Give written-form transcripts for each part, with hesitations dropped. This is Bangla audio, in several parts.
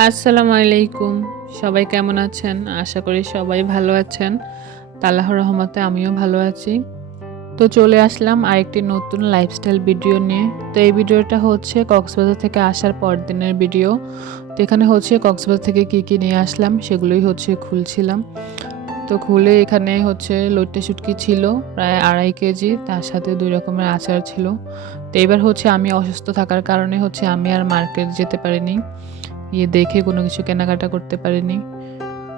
আসসালামু আলাইকুম। সবাই কেমন আছেন? আশা করি সবাই ভালো আছেন। আল্লাহর রহমতে আমিও ভালো আছি। তো চলে আসলাম আরেকটি নতুন লাইফস্টাইল ভিডিও নিয়ে। তো এই ভিডিওটা হচ্ছে কক্সবাজার থেকে আসার পরদিনের ভিডিও। তো এখানে হচ্ছে কক্সবাজার থেকে কি নিয়ে আসলাম সেগুলোই হচ্ছে খুলছিলাম। তো খুলে এখানে হচ্ছে লইট্টা শুটকি ছিল প্রায় ২.৫ কেজি। তার সাথে ২ রকমের আচার ছিল। তো এবার হচ্ছে আমি অসুস্থ থাকার কারণে হচ্ছে আমি আর মার্কেট যেতে পারিনি। গিয়ে দেখে কোনো কিছু কেনাকাটা করতে পারিনি।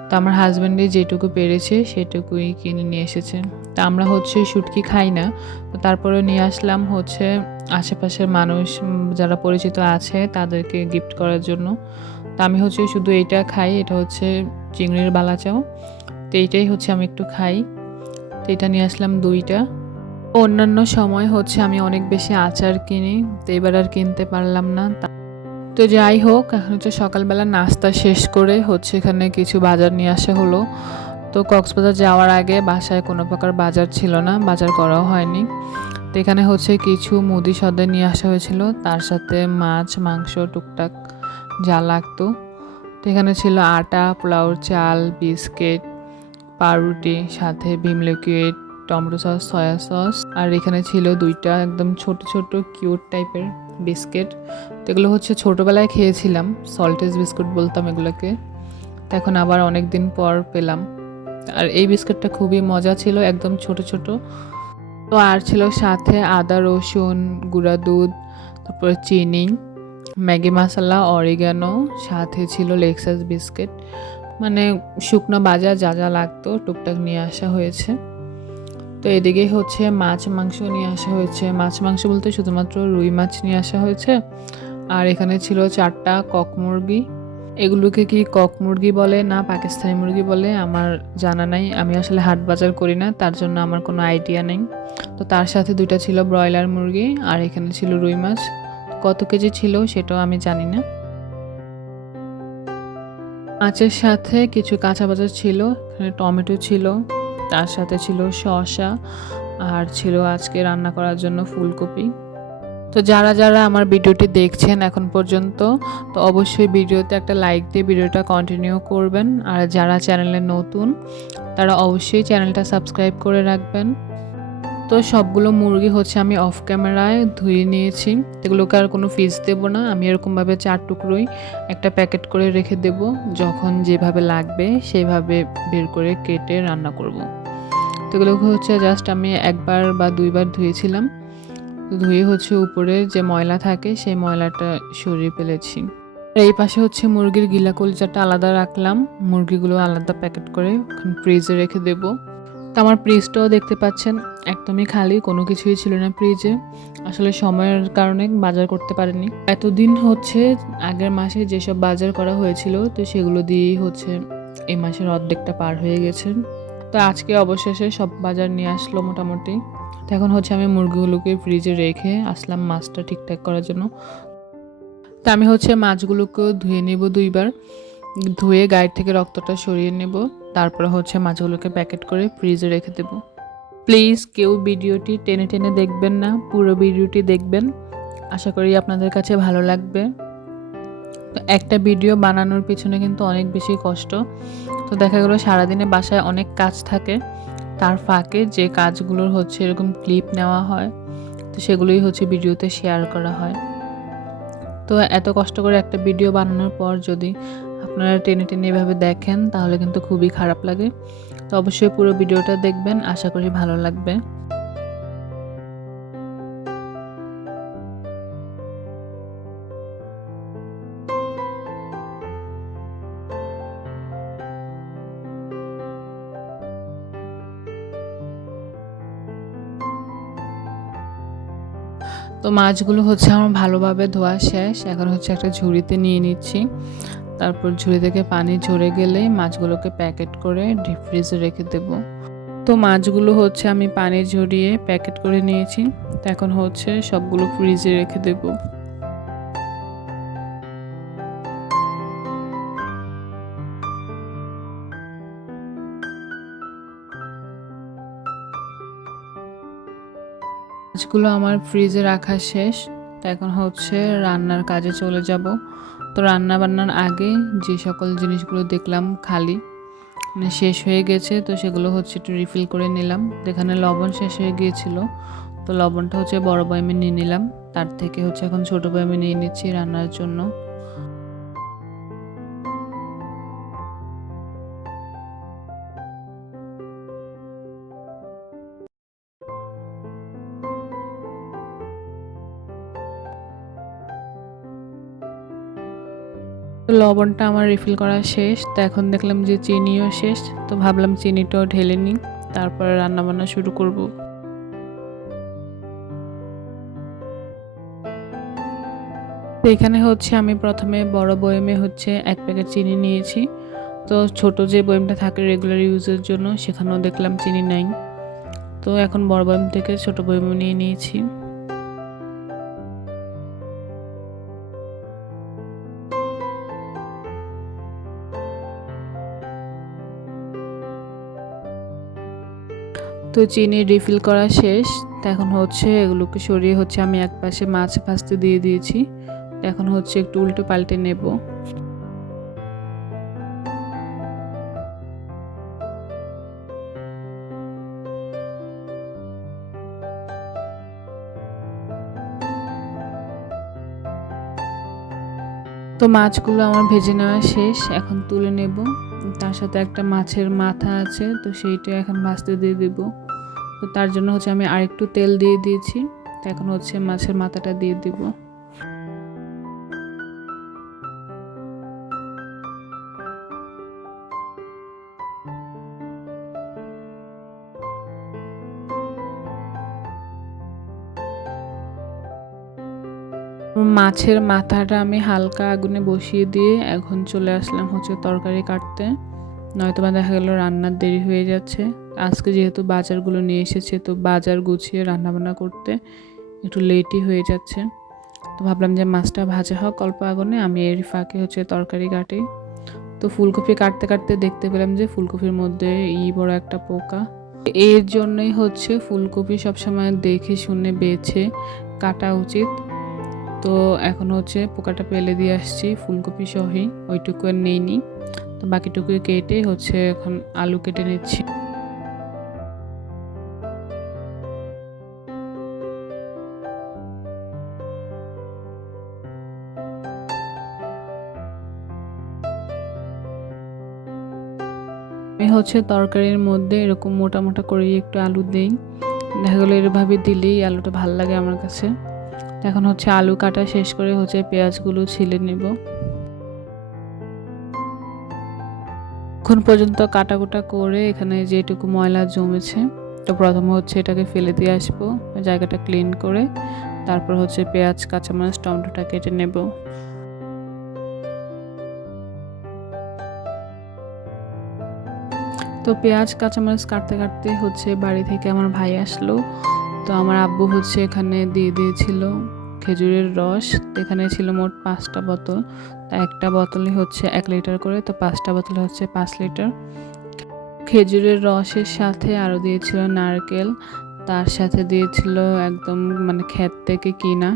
তো আমার হাসব্যান্ডই যেটুকু পেরেছে সেটুকুই কিনে নিয়ে এসেছে। তা আমরা হচ্ছে শুটকি খাই না। তো তারপরেও নিয়ে আসলাম হচ্ছে আশেপাশের মানুষ যারা পরিচিত আছে তাদেরকে গিফট করার জন্য। তো আমি হচ্ছে শুধু এইটা খাই। এটা হচ্ছে চিংড়ির বালাচাও। তো এইটাই হচ্ছে আমি একটু খাই। তো এটা নিয়ে আসলাম ২ টা। অন্যান্য সময় হচ্ছে আমি অনেক বেশি আচার কিনি। তো এবার আর কিনতে পারলাম না। তো যাই হোক, এখন হচ্ছে সকালবেলা নাস্তা শেষ করে হচ্ছে এখানে কিছু বাজার নিয়ে আসা হলো। তো কক্সবাজার যাওয়ার আগে বাসায় কোনো প্রকার বাজার ছিল না, বাজার করাও হয়নি। তো এখানে হচ্ছে কিছু মুদি সদাই নিয়ে আসা হয়েছিল, তার সাথে মাছ, মাংস টুকটাক যা লাগতো। তো এখানে ছিল আটা, পোলাওর চাল, বিস্কিট, পাউরুটি, সাথে Vim liquid, tomato sauce, soya sauce. আর এখানে ছিল ২ টা একদম ছোট, ছোট কিউট টাইপের বিস্কিট। তো এগুলো হচ্ছে ছোটবেলায় খেয়েছিলাম। সল্টেজ বিস্কুট বলতাম এগুলোকে। তো এখন আবার অনেক দিন পর পেলাম। আর এই বিস্কুটটা খুবই মজা ছিল, একদম ছোট, ছোট। তো আর ছিল সাথে আদা, রসুন, গুঁড়া দুধ, তারপরে চিনি, ম্যাগি মাসালা, অরিগ্যানো, সাথে ছিল লেক্সাস বিস্কিট। মানে শুকনো বাজার যা লাগতো টুকটাক নিয়ে আসা হয়েছে। তো এদিকে হচ্ছে মাছ, মাংস নিয়ে আসা হয়েছে। মাছ, মাংস বলতে শুধুমাত্র রুই মাছ নিয়ে আসা হয়েছে। আর এখানে ছিল ৪ টা কক মুরগি। এগুলোকে কি কক মুরগি বলে না পাকিস্তানি মুরগি বলে আমার জানা নাই। আমি আসলে হাট বাজার করি না, তার জন্য আমার কোনো আইডিয়া নেই। তো তার সাথে ২ টা ছিল ব্রয়লার মুরগি আর এখানে ছিল রুই মাছ। কত কেজি ছিল সেটাও আমি জানি না। মাছের সাথে কিছু কাঁচা বাজার ছিল, এখানে টমেটো ছিল, তার সাথে ছিল শসা আর ছিল আজকে রান্না করার জন্য ফুলকপি। তো যারা আমার ভিডিওটি দেখছেন এখন পর্যন্ত, তো অবশ্যই ভিডিওতে একটা লাইক দিয়ে ভিডিওটা কন্টিনিউ করবেন। আর যারা চ্যানেলে নতুন তারা অবশ্যই চ্যানেলটা সাবস্ক্রাইব করে রাখবেন। তো সবগুলো মুরগি হচ্ছে আমি অফ ক্যামেরায় ধুয়ে নিয়েছি। এগুলোকে আর কোনো ফিস দেব না। আমি এরকমভাবে ৪ টুকরোই একটা প্যাকেট করে রেখে দেব। যখন যেভাবে লাগবে সেভাবে বের করে কেটে রান্না করব। তো এগুলোকে হচ্ছে জাস্ট আমি ১ বার বা ২ বার ধুয়েছিলাম। ধুয়ে হচ্ছে উপরে যে ময়লা থাকে সেই ময়লাটা সরিয়ে ফেলেছি। আর এই পাশে হচ্ছে মুরগির গিলা কলিজাটা আলাদা রাখলাম। মুরগিগুলো আলাদা প্যাকেট করে ফ্রিজে রেখে দেব। তো আমার ফ্রিজটাও দেখতে পাচ্ছেন একদমই খালি, কোনো কিছুই ছিল না ফ্রিজে। আসলে সময়ের কারণে বাজার করতে পারিনি। এতদিন হচ্ছে আগের মাসে যেসব বাজার করা হয়েছিল তো সেগুলো দিয়েই হচ্ছে এই মাসের অর্ধেকটা পার হয়ে গেছে। তো আজকে অবশেষে সব বাজার নিয়ে আসলো মোটামুটি। তো এখন হচ্ছে আমি মুরগিগুলোকে ফ্রিজে রেখে আসলাম মাছটা ঠিকঠাক করার জন্য। তো আমি হচ্ছে মাছগুলোকেও ধুয়ে নেব ২ বার। ধুয়ে গায়ের থেকে রক্তটা সরিয়ে নেব। তারপরে হচ্ছে মাছগুলোকে প্যাকেট করে ফ্রিজে রেখে দেব। প্লিজ কেউ ভিডিওটি টেনে দেখবেন না, পুরো ভিডিওটি দেখবেন। আশা করি আপনাদের কাছে ভালো লাগবে। তো একটা ভিডিও বানানোর পিছনে কিন্তু অনেক বেশি কষ্ট। তো দেখা গেল সারাদিনে বাসায় অনেক কাজ থাকে। তার ফাঁকে যে কাজগুলোর হচ্ছে এরকম ক্লিপ নেওয়া হয়, তো সেগুলোই হচ্ছে ভিডিওতে শেয়ার করা হয়। তো এত কষ্ট করে একটা ভিডিও বানানোর পর যদি আপনারা টেনে এভাবে দেখেন তাহলে কিন্তু খুবই খারাপ লাগে। তো অবশ্যই পুরো ভিডিওটা দেখবেন, আশা করি ভালো লাগবে। তো মাছগুলো হচ্ছে আমার ভালোভাবে ধোয়া শেষ। এখন হচ্ছে একটা ঝুড়িতে নিয়ে নিচ্ছি। তারপর ঝুড়ি থেকে পানি ঝরে গেলে মাছগুলোকে প্যাকেট করে ডিপ ফ্রিজে রেখে দেব। তো মাছগুলো হচ্ছে আমি পানি ঝরিয়ে প্যাকেট করে নিয়েছি। তো এখন হচ্ছে সবগুলো ফ্রিজে রেখে দেব। মাছগুলো আমার ফ্রিজে রাখা শেষ। তো এখন হচ্ছে রান্নার কাজে চলে যাব। তো রান্না বান্নার আগে যে সকল জিনিসগুলো দেখলাম খালি মানে শেষ হয়ে গেছে, তো সেগুলো হচ্ছে একটু রিফিল করে নিলাম। এখানে লবণ শেষ হয়ে গিয়েছিল, তো লবণটা হচ্ছে বড় বয়মে নিয়ে নিলাম। তার থেকে হচ্ছে এখন ছোট বয়মে নিয়ে নিচ্ছি রান্নার জন্য। তো লবণটা আমার রিফিল করা শেষ, তো এখন দেখলাম যে চিনিও শেষ, তো ভাবলাম চিনিটাও ঢেলে নিই, তারপরে রান্নাবান্না শুরু করব। তো এখানে হচ্ছে আমি প্রথমে বড় বয়মে হচ্ছে 1 প্যাকেট চিনি নিয়েছি। তো ছোট যে বয়মটা থাকে রেগুলার ইউজের জন্য সেখানেও দেখলাম চিনি নাই, তো এখন বড় বয়ম থেকে ছোট বয়ম নিয়ে নিয়েছি। তো চিনি রিফিল করা শেষ, তো এখন হচ্ছে এগুলোকে সরিয়ে হচ্ছে আমি এক পাশে মাছ ভাজতে দিয়ে দিয়েছি। এখন হচ্ছে একটু উল্টো পাল্টে নেব। তো মাছগুলো আমার ভেজে নেওয়া শেষ, এখন তুলে নেব। তার সাথে একটা মাছের মাথা আছে, তো সেইটা এখন ভাজতে দিয়ে দেব। তো তার জন্য হচ্ছে আমি আরেকটু তেল দিয়ে দিয়েছি, তো এখন হচ্ছে মাছের মাথাটা দিয়ে দিব। মাছের মাথাটা আমি হালকা আগুনে বসিয়ে দিয়ে এখন চলে আসলাম হচ্ছে তরকারি কাটতে, নয়তোবা দেখা গেল রান্নার দেরি হয়ে যাচ্ছে। আজকে যেহেতু বাজারগুলো নিয়ে এসেছে, তো বাজার গুছিয়ে রান্নাবান্না করতে একটু লেটই হয়ে যাচ্ছে। তো ভাবলাম যে মাছটা ভাজা হোক অল্প আগুনে, আমি এর ফাঁকে হচ্ছে তরকারি কাটি। তো ফুলকপি কাটতে কাটতে দেখতে পেলাম যে ফুলকপির মধ্যে বড় একটা পোকা। এর জন্যই হচ্ছে ফুলকপি সবসময় দেখে শুনে বেছে কাটা উচিত। তো এখন হচ্ছে পোকাটা ফেলে দিয়ে আসছি ফুলকপি সহই, ওইটুকু আর নেইনি। তো বাকিটুকু কেটে হচ্ছে এখন আলু কেটে নিচ্ছি। আমি হচ্ছে তরকারির মধ্যে এরকম মোটা মোটা করে একটু আলু দেই, দেখা গেলো এভাবে দিলেই আলুটা ভাল লাগে আমার কাছে। এখন হচ্ছে আলু কাটা শেষ করে হচ্ছে পেঁয়াজগুলো ছিলে নেব। এখন পর্যন্ত কাটাকুটা করে এখানে যেটুকু ময়লা জমেছে, তো প্রথমে হচ্ছে এটাকে ফেলে দিয়ে আসবো, জায়গাটা ক্লিন করে। তারপর হচ্ছে পেঁয়াজ কাঁচামরিচ টমেটোটা কেটে নেব। তো পেঁয়াজ কাঁচামরিচ কাটতে কাটতে হচ্ছে বাড়ি থেকে আমার ভাই আসলো। তো আমার আব্বু হচ্ছে এখানে দিয়ে দিয়েছিল খেজুরের রস। এখানে ছিল মোট 5টা বোতল, তা একটা বোতলে হচ্ছে 1 লিটার করে, তো 5টা বোতলে হচ্ছে 5 লিটার। খেজুরের রসের সাথে আরও দিয়েছিল নারকেল, তার সাথে দিয়েছিল একদম মানে ক্ষেত থেকে কিনা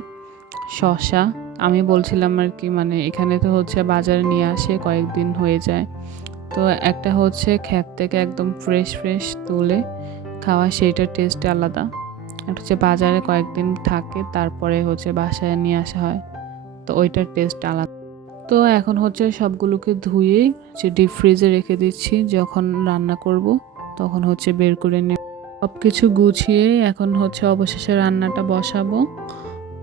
শসা। আমি বলছিলাম আর কি, মানে এখানে তো হচ্ছে বাজারে নিয়ে আসে কয়েকদিন হয়ে যায়, তো একটা হচ্ছে ক্ষেত থেকে একদম ফ্রেশ ফ্রেশ তুলে খাওয়া, সেইটার টেস্ট আলাদা। একটা হচ্ছে বাজারে কয়েকদিন থাকে তারপরে হচ্ছে বাসায় নিয়ে আসা হয়, তো ওইটার টেস্ট আলাদা। তো এখন হচ্ছে সবগুলোকে ধুয়ে হচ্ছে ডিপ ফ্রিজে রেখে দিচ্ছি, যখন রান্না করব তখন হচ্ছে বের করে নেব। সব কিছু গুছিয়ে এখন হচ্ছে অবশেষে রান্নাটা বসাবো।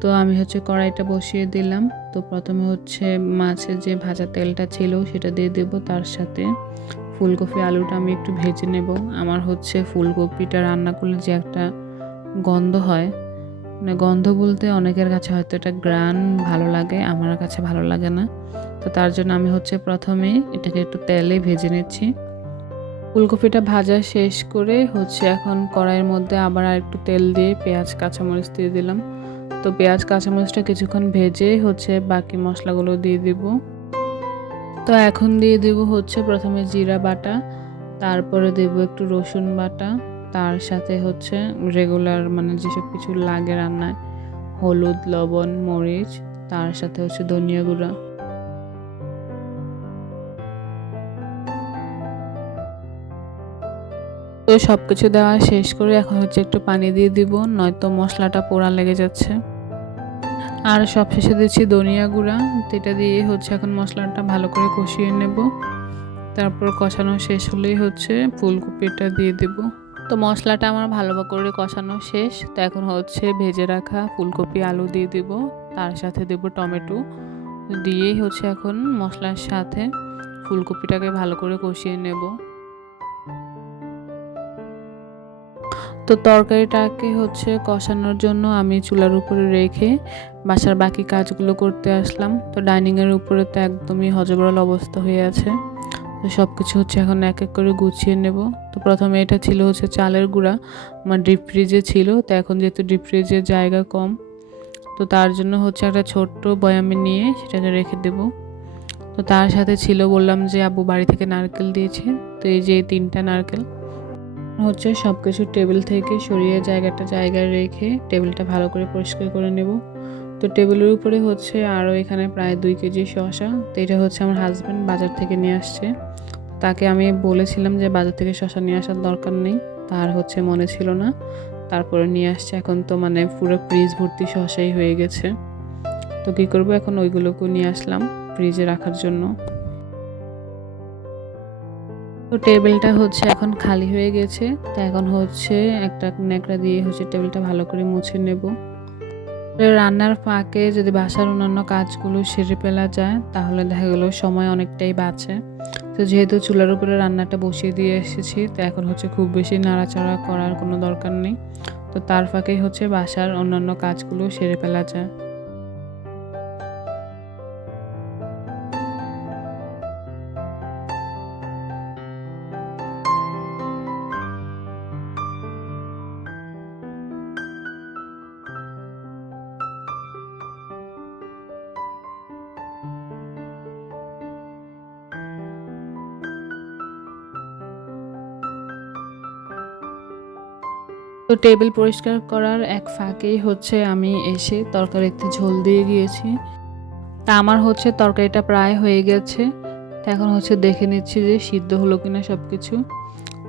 তো আমি হচ্ছে কড়াইটা বসিয়ে দিলাম। তো প্রথমে হচ্ছে মাছের যে ভাজা তেলটা ছিল সেটা দিয়ে দেব, তার সাথে ফুলকপি আলুটা আমি একটু ভেজে নেব। আমার হচ্ছে ফুলকপিটা রান্না করলে যে একটা গন্ধ হয়, মানে গন্ধ বলতে অনেকের কাছে হয়তো এটা গ্রান ভালো লাগে, আমার কাছে ভালো লাগে না। তো তার জন্য আমি হচ্ছে প্রথমে এটাকে একটু তেলে ভেজে নিচ্ছি। ফুলকপিটা ভাজা শেষ করে হচ্ছে এখন কড়াইয়ের মধ্যে আবার আরেকটু তেল দিয়ে পেঁয়াজ কাঁচামরিচ দিয়ে দিলাম। তো পেঁয়াজ কাঁচামরিচটা কিছুক্ষণ ভেজে হচ্ছে বাকি মশলাগুলো দিয়ে দিব। তো এখন দিয়ে দেব হচ্ছে প্রথমে জিরা বাটা, তারপরে দেব একটু রসুন বাটা, তার সাথে হচ্ছে রেগুলার মানে যেসব কিছু লাগে রান্নায়, হলুদ লবণ মরিচ, তার সাথে হচ্ছে ধনিয়া গুঁড়া। তো সব কিছু দেওয়া শেষ করে এখন হচ্ছে একটু পানি দিয়ে দিব, নয়তো মশলাটা পোড়া লেগে যাচ্ছে। আর সবশেষে দিচ্ছি ধনিয়া গুঁড়া। তো এটা দিয়ে হচ্ছে এখন মশলাটা ভালো করে কষিয়ে নেব। তারপর কষানো শেষ হলেই হচ্ছে ফুলকপিটা দিয়ে দেব। তো মশলাটা আমার ভালো করে কষানো শেষ। তো এখন হচ্ছে ভেজে রাখা ফুলকপি আলু দিয়ে দেব, তার সাথে দেব টমেটো। দিয়েই হচ্ছে এখন মশলার সাথে ফুলকপিটাকে ভালো করে কষিয়ে নেব। তো তরকারিটাকে হচ্ছে কষানোর জন্য আমি চুলার উপরে রেখে বাসার বাকি কাজগুলো করতে আসলাম। তো ডাইনিংয়ের উপরে তো একদমই হযবরল অবস্থা হয়ে আছে। তো সব কিছু হচ্ছে এখন এক এক করে গুছিয়ে নেব। তো প্রথমে এটা ছিল হচ্ছে চালের গুঁড়া, আমার ডিপ ফ্রিজে ছিল। তো এখন যেহেতু ডিপ ফ্রিজের জায়গা কম, তো তার জন্য হচ্ছে একটা ছোট্ট বয়ামে নিয়ে সেটাকে রেখে দেব। তো তার সাথে ছিল বললাম যে আব্বু বাড়ি থেকে নারকেল দিয়েছে। তো এই যে 3টা নারকেল হচ্ছে সব কিছু টেবিল থেকে সরিয়ে জায়গায় রেখে টেবিলটা ভালো করে পরিষ্কার করে নেব। তো টেবিলের উপরে হচ্ছে আরও এখানে প্রায় 2 কেজি শসা। তো এটা হচ্ছে আমার হাজব্যান্ড বাজার থেকে নিয়ে আসছে। তাকে আমি বলেছিলাম যে বাজার থেকে শসা নিয়ে আসার দরকার নেই, তার হচ্ছে মনে ছিল না, তারপরে নিয়ে আসছে। এখন তো মানে পুরো ফ্রিজ ভর্তি শসাই হয়ে গেছে। তো কী করবো, এখন ওইগুলোকে নিয়ে আসলাম ফ্রিজে রাখার জন্য। তো টেবিলটা হচ্ছে এখন খালি হয়ে গেছে। তো এখন হচ্ছে একটা ন্যাকড়া দিয়ে হচ্ছে টেবিলটা ভালো করে মুছে নেব। রান্নার ফাঁকে যদি বাসার অন্যান্য কাজগুলো সেরে ফেলা যায় তাহলে দেখা গেল সময় অনেকটাই বাঁচে। তো যেহেতু চুলার উপরে রান্নাটা বসিয়ে দিয়ে এসেছি, তো এখন হচ্ছে খুব বেশি নাড়াচাড়া করার কোনো দরকার নেই। তো তার ফাঁকেই হচ্ছে বাসার অন্যান্য কাজগুলো সেরে ফেলা যায়। তো টেবিল পরিষ্কার করার এক ফাঁকেই হচ্ছে আমি এসে তরকারিতে ঝোল দিয়ে গিয়েছি। তা আমার হচ্ছে তরকারিটা প্রায় হয়ে গেছে। তো এখন হচ্ছে দেখে নিচ্ছি যে সিদ্ধ হলো কিনা সব কিছু।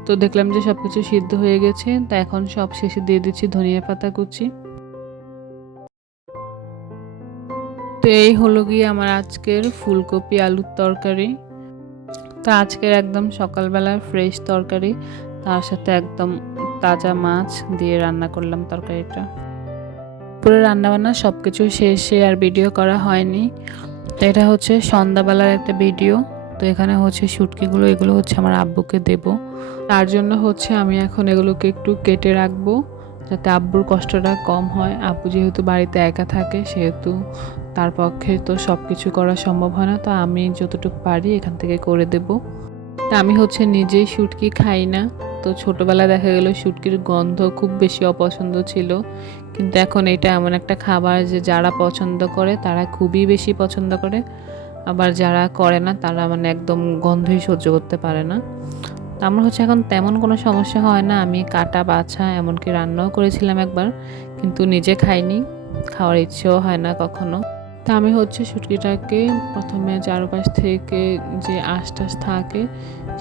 তো দেখলাম যে সব কিছু সিদ্ধ হয়ে গেছে। তো এখন সব শেষে দিয়ে দিচ্ছি ধনিয়া পাতা কুচি। তো এই হলো গিয়ে আমার আজকের ফুলকপি আলুর তরকারি। তো আজকের একদম সকালবেলার ফ্রেশ তরকারি, তার সাথে একদম তাজা মাছ দিয়ে রান্না করলাম তরকারিটা। পুরো রান্নাবান্না সব কিছু শেষে আর ভিডিও করা হয়নি। তো এটা হচ্ছে সন্ধ্যাবেলার একটা ভিডিও। তো এখানে হচ্ছে শুটকিগুলো, এগুলো হচ্ছে আমার আব্বুকে দেব। তার জন্য হচ্ছে আমি এখন এগুলোকে একটু কেটে রাখবো যাতে আব্বুর কষ্টটা কম হয়। আব্বু যেহেতু বাড়িতে একা থাকে সেহেতু তার পক্ষে তো সব কিছু করা সম্ভব হয় না। তো আমি যতটুকু পারি এখান থেকে করে দেব। তা আমি হচ্ছে নিজেই শুটকি খাই না। তো ছোটোবেলায় দেখা গেল শুটকির গন্ধ খুব বেশি অপছন্দ ছিল, কিন্তু এখন এটা এমন একটা খাবার যে যারা পছন্দ করে তারা খুবই বেশি পছন্দ করে, আবার যারা করে না তারা মানে একদম গন্ধই সহ্য করতে পারে না। তো আমার হচ্ছে এখন তেমন কোনো সমস্যা হয় না। আমি কাটা বাছা এমনকি রান্নাও করেছিলাম একবার, কিন্তু নিজে খাইনি, খাওয়ার ইচ্ছেও হয় না কখনো। তা আমি হচ্ছে শুটকিটাকে প্রথমে চারপাশ থেকে যে আঁশ টাশ থাকে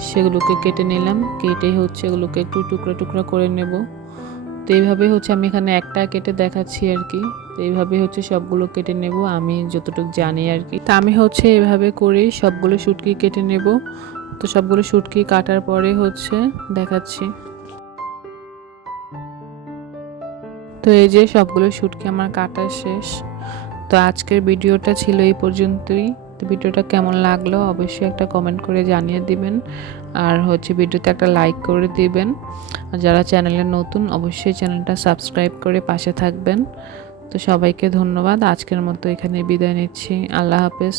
সেগুলোকে কেটে নিলাম। কেটে হচ্ছে এগুলোকে একটু টুকরো টুকরো করে নেব। তো এইভাবে হচ্ছে আমি এখানে একটা কেটে দেখাচ্ছি আর কি। তো এইভাবে হচ্ছে সবগুলো কেটে নেব আমি যতটুকু জানি আর কি। তা আমি হচ্ছে এভাবে করেই সবগুলো শুটকি কেটে নেব। তো সবগুলো শুটকি কাটার পরে হচ্ছে দেখাচ্ছি। তো এই যে সবগুলো শুটকি আমার কাটা শেষ। তো আজকের ভিডিওটা ছিল এই পর্যন্তই। তো ভিডিওটা কেমন লাগলো অবশ্যই একটা কমেন্ট করে জানিয়ে দিবেন, আর হচ্ছে ভিডিওতে একটা লাইক করে দিবেন। আর যারা চ্যানেলে নতুন অবশ্যই চ্যানেলটা সাবস্ক্রাইব করে পাশে থাকবেন। তো সবাইকে ধন্যবাদ। আজকের মতো এখানে বিদায় নিচ্ছি। আল্লাহ হাফেজ।